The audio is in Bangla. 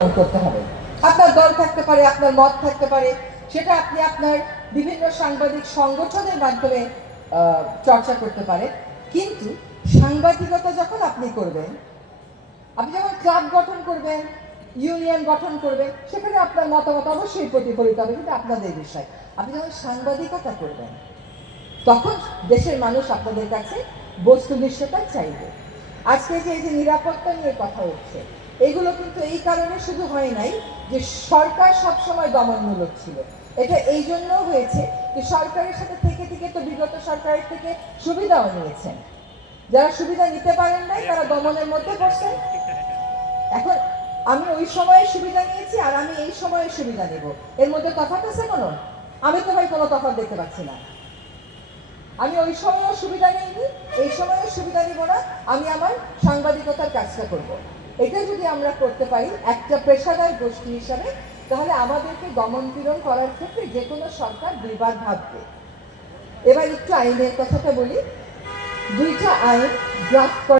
করতে হবে। আপনার দল থাকতে পারে, আপনার মত থাকতে পারে, সেটা আপনি আপনার বিভিন্ন সাংবাদিক সংগঠনের মাধ্যমে চর্চা করতে পারেন। কিন্তু সাংবাদিকতা যখন আপনি করবেন, আপনি যখন ক্লাব গঠন করবেন, ইউনিয়ন গঠন করবেন, সেখানে আপনার মতামত অবশ্যই প্রতিফলিত হবে, কিন্তু আপনাদের বিষয়। আপনি যখন সাংবাদিকতা করবেন, তখন দেশের মানুষ আপনাদের কাছে বস্তুনিষ্ঠতা চাইবে। আজকে যে এই যে নিরাপত্তা নিয়ে কথা হচ্ছে, এগুলো কিন্তু এই কারণে শুধু হয় নাই যে সরকার সবসময় দমনমূলক ছিল। এটা এই জন্য হয়েছে যে সরকারের সাথে থেকে থেকে তো বিগত সরকারের থেকে সুবিধাও নিয়েছেন। যারা সুবিধা নিতে পারেন নাই তারা দমনের মধ্যে পড়ছেন। এখন আমি ওই সময়ে সুবিধা নিয়েছি আর আমি এই সময়ে সুবিধা নেব, এর মধ্যে তফাৎ আছে কোনো? আমি তো ভাই কোনো তফাৎ দেখতে পাচ্ছি না। আমি ওই সময়ও সুবিধা নিইনি, এই সময়ও সুবিধা নিব না, আমি আমার সাংবাদিকতার কাজটা করব। এটা যদি আমরা করতে পারি একটা পেশাদার গোষ্ঠী হিসাবে, তাহলে আমাদেরকে দমন পীড়ন করার ক্ষেত্রে যে কোনো সরকার দুইবার ভাববে। এবার একটু আইনের কথাটা বলি। দুইটা আইন ড্রাফট